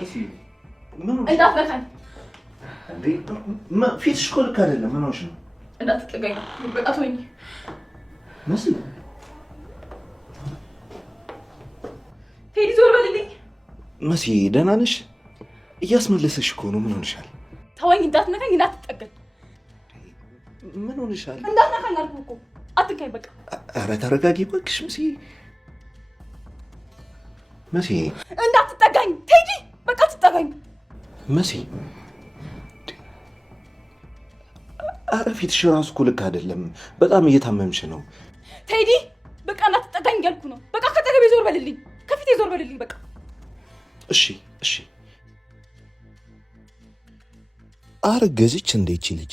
እሺ ምን እንዳትነካኝ እንዴ ፊትሽ እኮ ልክ አይደለም ምን ሆነሽ ነው እንዳትጠጋኝ በቃ ተወኝ መስል ቴዲ ዞር በልልኝ መሲ ደህና ነሽ እያስመለሰሽ እኮ ነው ምን ሆነሻል ተወኝ እንዳትነካኝ እንዳትጠጋኝ ምን ሆነሻል እንዳትነካኝ አልኩህ እኮ አትንካኝ በቃ ኧረ ተረጋጊ እባክሽ መሲ እንዳትጠጋኝ ቴዲ በቃ ትጠጋኝ መሲ ኧረ ፊትሽ ራሱ እኮ ልክ አይደለም በጣም እየታመምሽ ነው ቴዲ በቃ እንዳትጠጋኝ እያልኩ ነው በቃ ከጠገቤ ዞር በልልኝ ከፊቴ ዞር በልልኝ በቃ እሺ አረገዘች እንዴ ይቺ ልጅ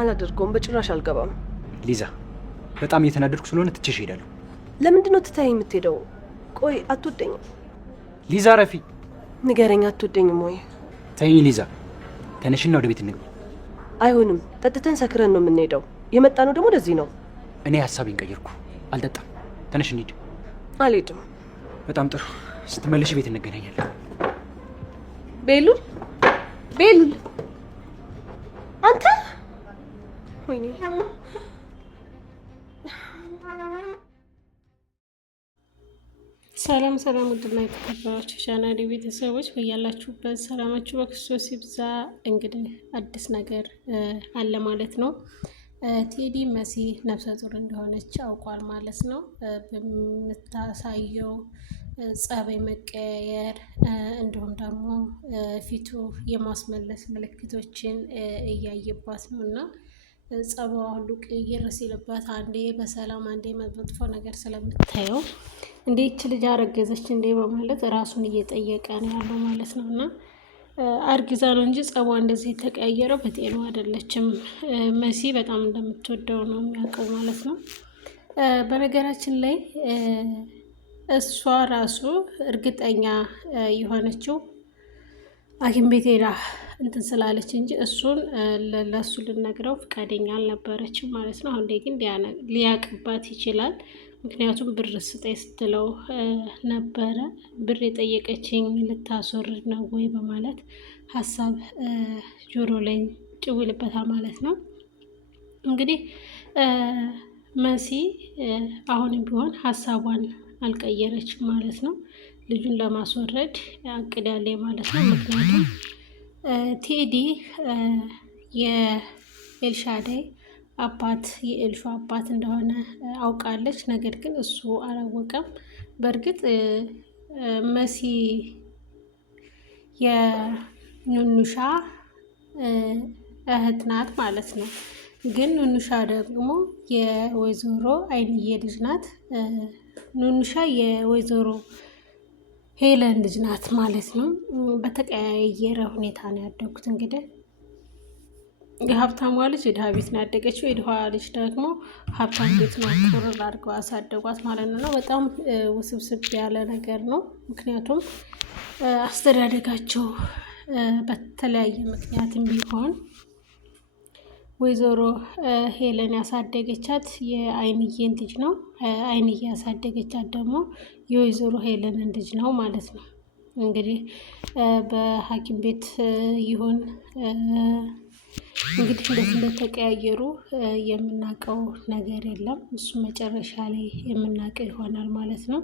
አላደርገውም በጭራሽ አልገባም ሊዛ በጣም እየተናደድኩ ስለሆነ ትቼሽ እሄዳለሁ ለምንድን ነው ትተኸኝ የምትሄደው ቆይ አትወደኝም ሊዛ ረፊ ንገረኝ አትወደኝም ወይ ተይኝ ሊዛ ተነሽና ወደ ቤት እንግባ አይሆንም ጠጥተን ሰክረን ነው የምንሄደው የመጣ ነው ደግሞ ለዚህ ነው እኔ ሐሳቤን ቀየርኩ አልጠጣም ተነሽ እንሂድ አልሄድም በጣም ጥሩ ስትመለሽ ቤት እንገናኛለን ቤሉል አንተ ወይኔ ሰላም ውድና የተከበራችሁ ቻናሌ ቤተሰቦች በያላችሁበት ሰላማችሁ በክርስቶስ ይብዛ። እንግዲህ አዲስ ነገር አለ ማለት ነው። ቴዲ መሲ ነፍሰ ጡር እንደሆነች አውቋል ማለት ነው። በምታሳየው ጸባይ መቀያየር እንዲሁም ደግሞ ፊቱ የማስመለስ ምልክቶችን እያየባት ነው እና ጸባዋ ሁሉ ቅይር ሲልባት አንዴ በሰላም አንዴ መጥፎ ነገር ስለምታየው እንዴት ልጅ አረገዘች እንዴ በማለት ራሱን እየጠየቀ ነው ያለው ማለት ነው። እና አርግዛ ነው እንጂ ጸባዋ እንደዚህ የተቀያየረው በጤናው አይደለችም። መሲ በጣም እንደምትወደው ነው የሚያውቀው ማለት ነው። በነገራችን ላይ እሷ ራሱ እርግጠኛ የሆነችው ሐኪም ቤት ሄዳ እንትን ስላለች እንጂ እሱን ለሱ ልነግረው ፈቃደኛ አልነበረችም ማለት ነው። አሁን ላይ ግን ሊያቅባት ይችላል። ምክንያቱም ብር ስጠኝ ስትለው ነበረ። ብር የጠየቀችኝ ልታስወርድ ነው ወይ በማለት ሀሳብ ጆሮ ላይ ጭውልበታል ማለት ነው። እንግዲህ መሲ አሁንም ቢሆን ሀሳቧን አልቀየረችም ማለት ነው። ልጁን ለማስወረድ አቅዳለች ማለት ነው። ምክንያቱም ቴዲ የኤልሻዳይ አባት የኤልሹ አባት እንደሆነ አውቃለች። ነገር ግን እሱ አላወቀም። በእርግጥ መሲ የኑኑሻ እህት ናት ማለት ነው። ግን ኑኑሻ ደግሞ የወይዘሮ አይንዬ ልጅ ናት። ኑኑሻ የወይዘሮ ሄለን ልጅ ናት ማለት ነው። በተቀያየረ ሁኔታ ነው ያደጉት። እንግዲህ የሀብታሟ ልጅ የድሃ ቤት ነው ያደገችው። የድሃ ልጅ ደግሞ ሀብታም ቤት ነው ቁርር አድርገው አሳደጓት ማለት ነው። በጣም ውስብስብ ያለ ነገር ነው። ምክንያቱም አስተዳደጋቸው በተለያየ ምክንያትም ቢሆን ወይዘሮ ሄለን ያሳደገቻት የአይንዬን ልጅ ነው። አይንዬ ያሳደገቻት ደግሞ የወይዘሮ ሄለንን ልጅ ነው ማለት ነው። እንግዲህ በሐኪም ቤት ይሁን እንግዲህ እንዴት እንደተቀያየሩ የምናውቀው ነገር የለም። እሱ መጨረሻ ላይ የምናውቀው ይሆናል ማለት ነው።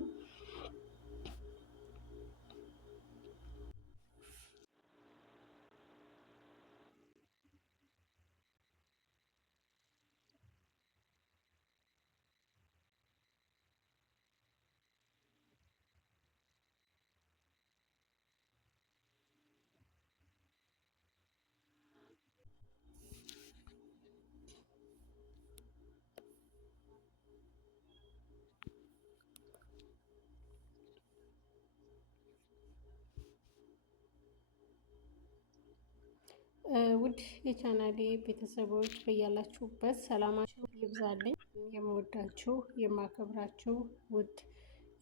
ውድ የቻናሌ ቤተሰቦች በያላችሁበት ሰላማችሁ ይብዛልኝ። የምወዳችሁ የማከብራችሁ ውድ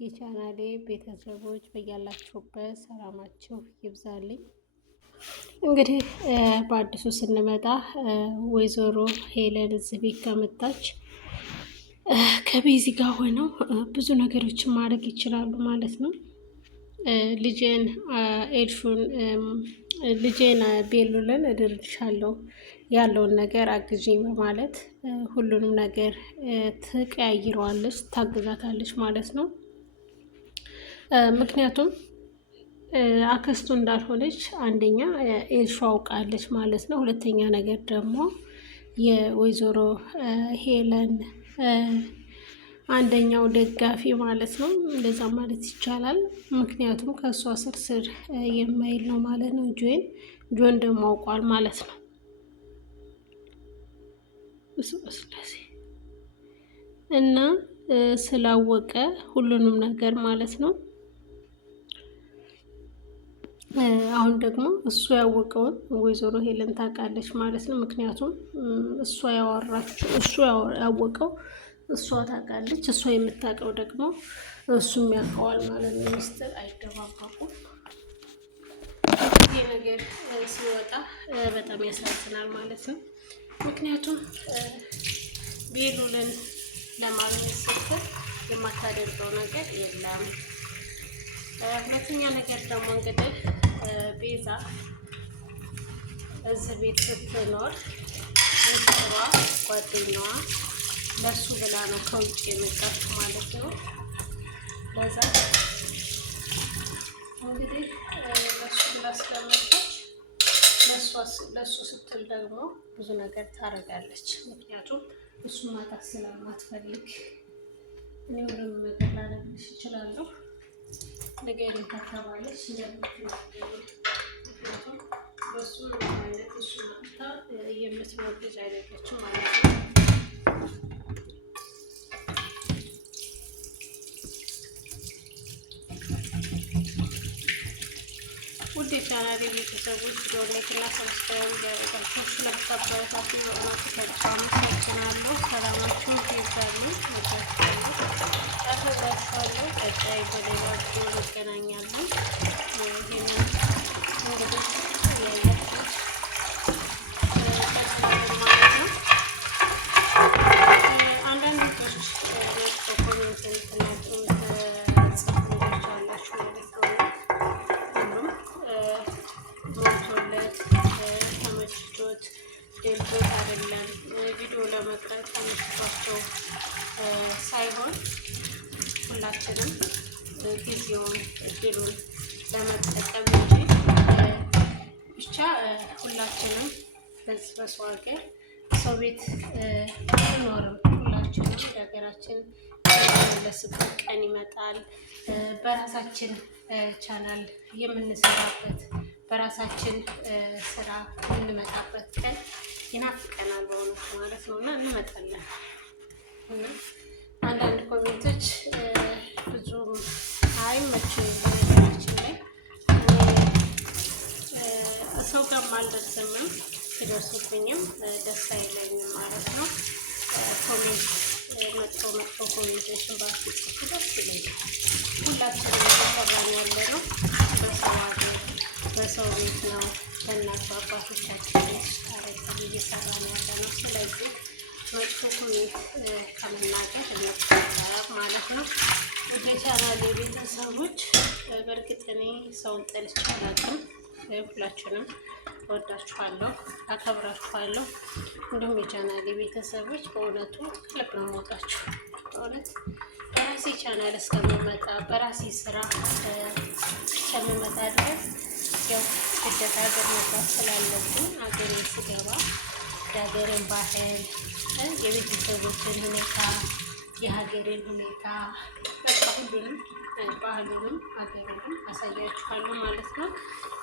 የቻናሌ ቤተሰቦች በያላችሁበት ሰላማችሁ ይብዛልኝ። እንግዲህ በአዲሱ ስንመጣ ወይዘሮ ሄለን እዚህ ቤት ከመጣች ከቤዚ ጋር ሆነው ብዙ ነገሮችን ማድረግ ይችላሉ ማለት ነው። ልጄን ቤሉልን እድርሻለሁ ያለውን ነገር አግዥኝ በማለት ሁሉንም ነገር ትቀያይረዋለች፣ ታግዛታለች ማለት ነው። ምክንያቱም አክስቱ እንዳልሆነች አንደኛ ኤልሹ አውቃለች ማለት ነው። ሁለተኛ ነገር ደግሞ የወይዘሮ ሄለን አንደኛው ደጋፊ ማለት ነው፣ እንደዛ ማለት ይቻላል። ምክንያቱም ከእሷ ስር የማይል ነው ማለት ነው። ጆን ደግሞ አውቋል ማለት ነው። እና ስላወቀ ሁሉንም ነገር ማለት ነው። አሁን ደግሞ እሱ ያወቀውን ወይዘሮ ሄለን ታውቃለች ማለት ነው። ምክንያቱም እሱ ያወቀው እሷ ታውቃለች፣ እሷ የምታውቀው ደግሞ እሱም ያውቀዋል ማለት ነው። ሚስጥር አይደባበቁም። ይሄ ነገር ሲወጣ በጣም ያሳዝናል ማለት ነው። ምክንያቱም ቤሉልን ለማግኘት ስትል የማታደርገው ነገር የለም። ሁለተኛ ነገር ደግሞ እንግዲህ ቤዛ እዚህ ቤት ስትኖር ምስጢሯ ጓደኛዋ ለሱ ብላ ነው ከውጭ የመጣች ማለት ነው። ለዛ እንግዲህ ለሱ ብላ ስለመጣች ለሱ ስትል ደግሞ ብዙ ነገር ታደርጋለች። ምክንያቱም እሱ ማጣት ስለማትፈልግ እኔ ሁሉም ነገር ላደርግልሽ እችላለሁ ነገር ከተባለች እንደምትናገሩ። ምክንያቱም በሱ አይነት እሱ ማጥታ የምትኖር ልጅ አይደለችም ማለት ነው። ውድ የቻናሌ ቤተሰቦች ዶኔት እና ሰብስክራይብ እያደረጋችሁ ስለምታበረታቱ በእውነቱ ከልብ አመሰግናለሁ። ሰላማችሁን ይብዛልኝ። ወዳችኋለሁ፣ አከብራችኋለሁ። ቀጣይ በሌላ ቪዲዮ እንገናኛለን። ይህንን እንግዲህ ያያችሁት ቀጥላለን ማለት ነው። አንዳንድ ልጆች በኮሜንት የምትናገሩ ጽፍ ልጆች አላችሁ ማለት ነው። ሞልቶለት ተመችቶት ደልቶት አይደለም ቪዲዮ ለመቅረጽ ተመችቷቸው ሳይሆን ሁላችንም ጊዜውን እድሉን ለመጠቀም እንጂ ብቻ ሁላችንም በዚህ በሰው ሀገር ሰው ቤት አንኖርም። ሁላችንም የሀገራችን የምንመለስበት ቀን ይመጣል። በራሳችን ቻናል የምንሰራበት በራሳችን ስራ የምንመጣበት ቀን ይናፍቀናል በእውነቱ ማለት ነው። እና እንመጣለን። አንዳንድ ኮሜንቶች ብዙም አይመችም። በነገራችን ላይ ሰው ጋር አልደርስምም፣ ሲደርሱብኝም ደስ አይለኝም ማለት ነው። ኮሜንት መጥፎ ኮሜንቶችን ባትጽፉ ደስ ይለኛል። ሁላችንም እየሰራን ያለ ነው በሰው ሀገር በሰው ቤት ነው። በእናቱ አባቶቻችን ታሪክ እየሰራን ያለ ነው። ስለዚህ መጥፎ ኮሜንት ከመናገር እንቆጠብ ማለት ነው። ወደ ቻናሌ ቤተሰቦች በእርግጥ እኔ ሰውን ጠልቼ አላውቅም። ሁላችሁንም እወዳችኋለሁ፣ አከብራችኋለሁ። እንዲሁም የቻናሌ ቤተሰቦች በእውነቱ ልብ ነው የምወዳችሁ። በእውነት በራሴ ቻናል እስከምመጣ በራሴ ስራ እስከምመጣ ድረስ ያው ግዴታ ሀገር መግባት ስላለብን ሀገሬ ስገባ የሀገርን ባህል የቤተሰቦችን ሁኔታ የሀገሬን ሁኔታ በቃ ሁሉንም ባህሉንም ሀገሩንም አሳያችኋለሁ ማለት ነው።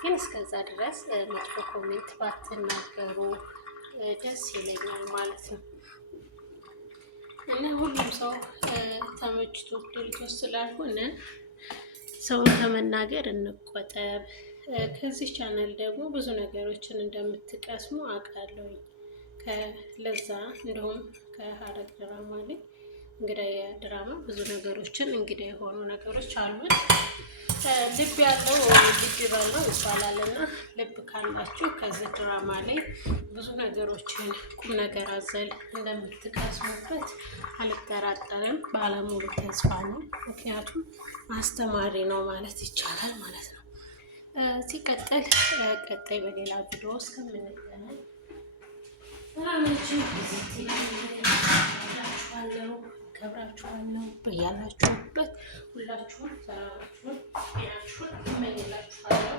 ግን እስከዛ ድረስ መጥፎ ኮሜንት ባትናገሩ ደስ ይለኛል ማለት ነው። እና ሁሉም ሰው ተመችቶ ድልቶች ስላልሆነ ሰውን ከመናገር እንቆጠብ። ከዚህ ቻናል ደግሞ ብዙ ነገሮችን እንደምትቀስሙ አውቃለሁ። ከለዛ እንዲሁም ከሀረግ ድራማ ላይ እንግዳ ድራማ ብዙ ነገሮችን እንግዳ የሆኑ ነገሮች አሉት። ልብ ያለው ልብ ይበላው ይባላልና ልብ ካላችሁ ከዚህ ድራማ ላይ ብዙ ነገሮችን ቁም ነገር አዘል እንደምትቀስሙበት አልጠራጠርም። ባለሙሉ ተስፋ ነው። ምክንያቱም አስተማሪ ነው ማለት ይቻላል ማለት ነው። ሲቀጥል ቀጣይ በሌላ ቪዲዮ እስከምንገናኝ ሰላማችሁ ጊዜ ይላችኋለሁ። ከብራችኋለሁ። በያላችሁበት ሁላችሁም ሰላማችሁን ጤናችሁን እመኝላችኋለሁ።